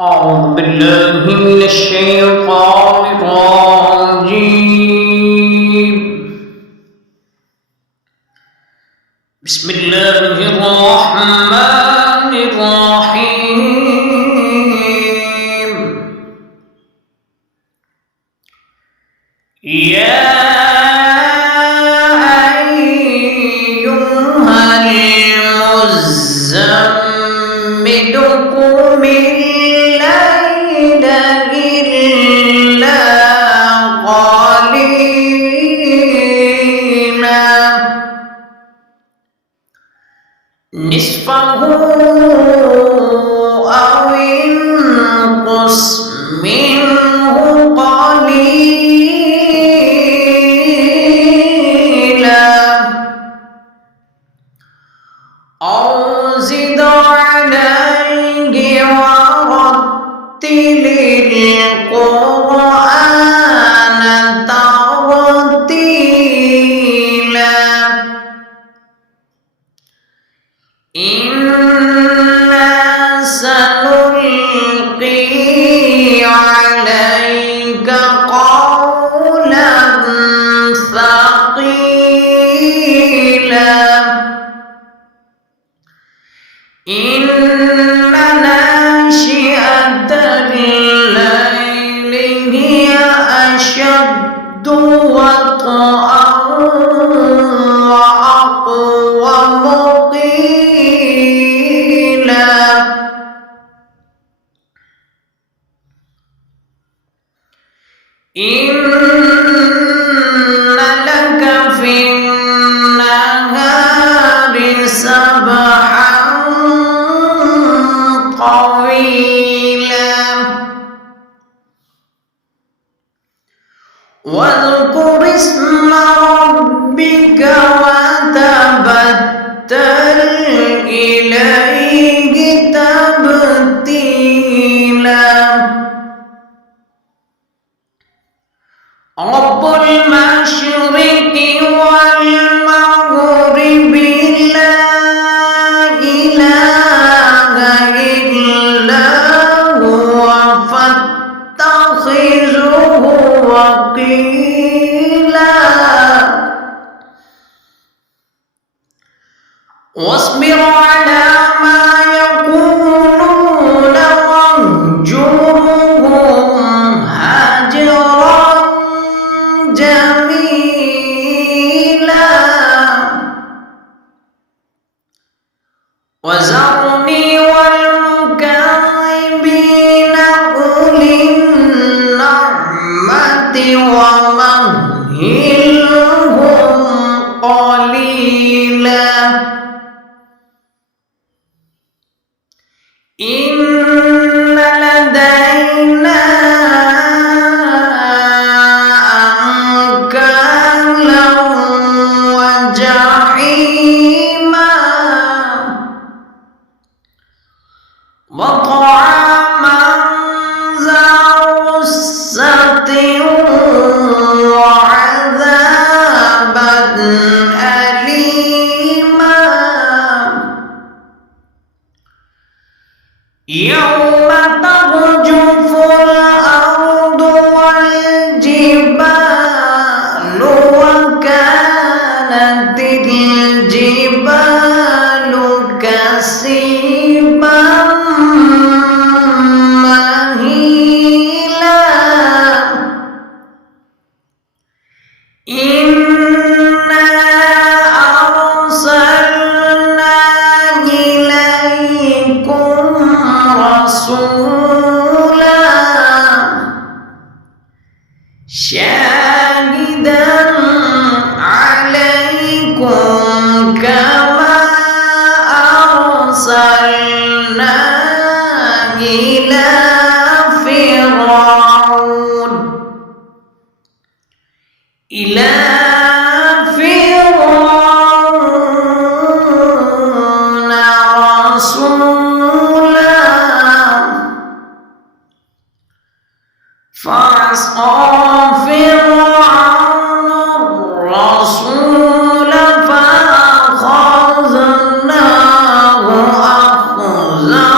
أعوذ بالله من الشيطان الرجيم. بسم الله الرحمن الرحيم. يا أيها المزمل قم الليل إلا قليلا نصفه أو انقص منه قليلا أو زد عليه ورتل القرآن ترتيلا إنا سنلقي عليك قولا ثقيلا إن ناشئة الليل هي أشد وطئا وأقوم قيلا إن لك في النهار سبحا طويلا واذكر اسم ربك وتبتل إليه تبتيلا رب المشرق والمغرب لا إله إلا هو فاتخذه وكيلا واصبر على ما يقولون واهجرهم هجرا جميلا وذرني والمكذبين أولي النعمة ومهلهم قليلا إن لدينا أنكالا وجحيما وطعاما ذا غصة وعذابا أليما يوم ترجف الأرض والجبال وكانت الجبال كثيبا مهيلا إنا أرسلنا إليكم رسولا شاهدا عليكم كما أرسلنا إلى فرعون رسولا فعصى فرعون الرسول فأخذناه أخذا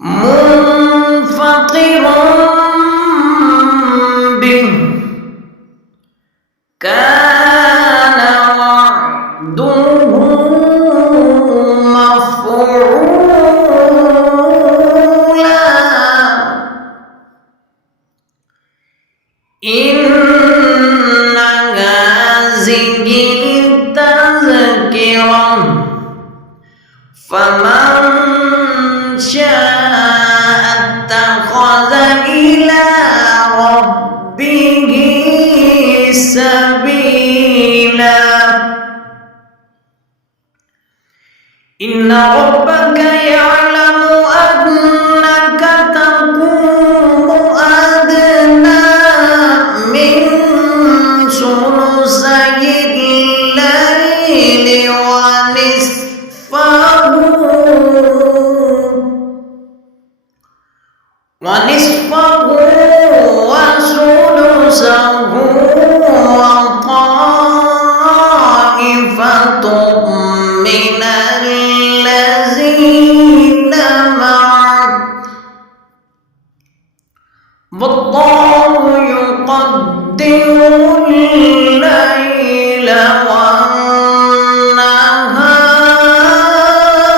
منفطر به كان وعده مفعولا إن هذه تذكرة فمن شاء اتخذ إلى ربه سبيلا إن ربك يعلم أنك تقوم أدنى من ثلثي الليل ونصفه وثلثه وطائفة من الذين معك والله يقدر الليل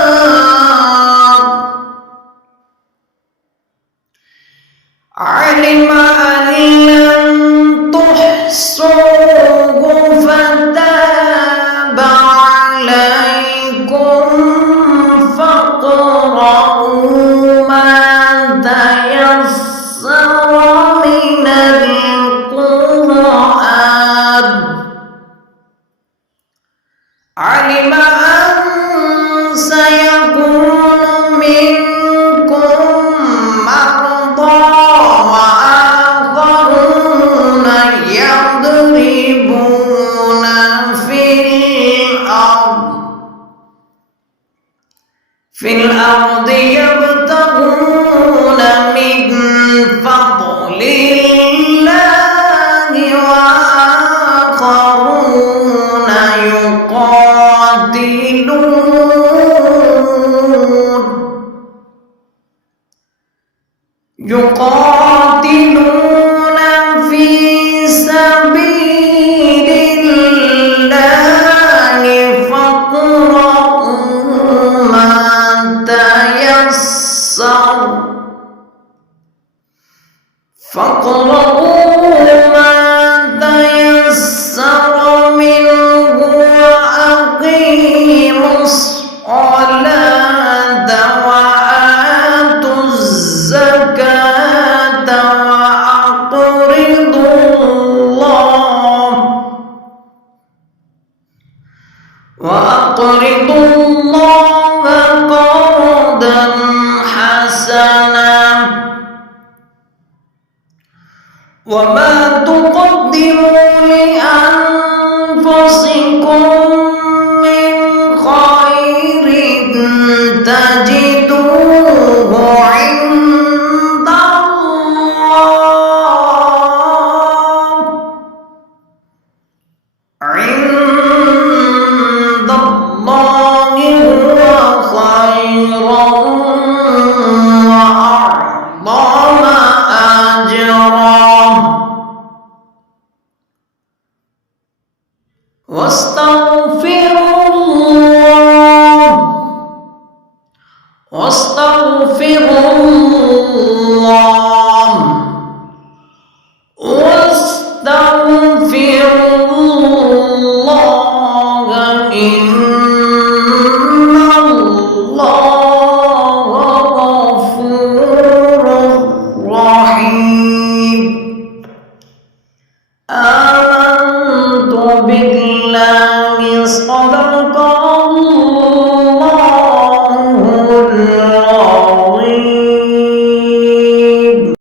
والنهار علم أن لن تحصوه فتاب عليكم فاقرؤوا ما تيسر من القرآن علم أن سيكون منكم مرضى وآخرون يضربون في الأرض يبتغون من فضل الله وآخرون يقاتلون في سبيل الله فاقرؤوا ما تيسر منه وأقيموا الصلاة وآتوا الزكاة وأقرضوا الله قرضا حسنا وما تقدموا لأنفسكم من خير تجدوه عند الله هو خيرا وأعظم أجرا واستغفروا الله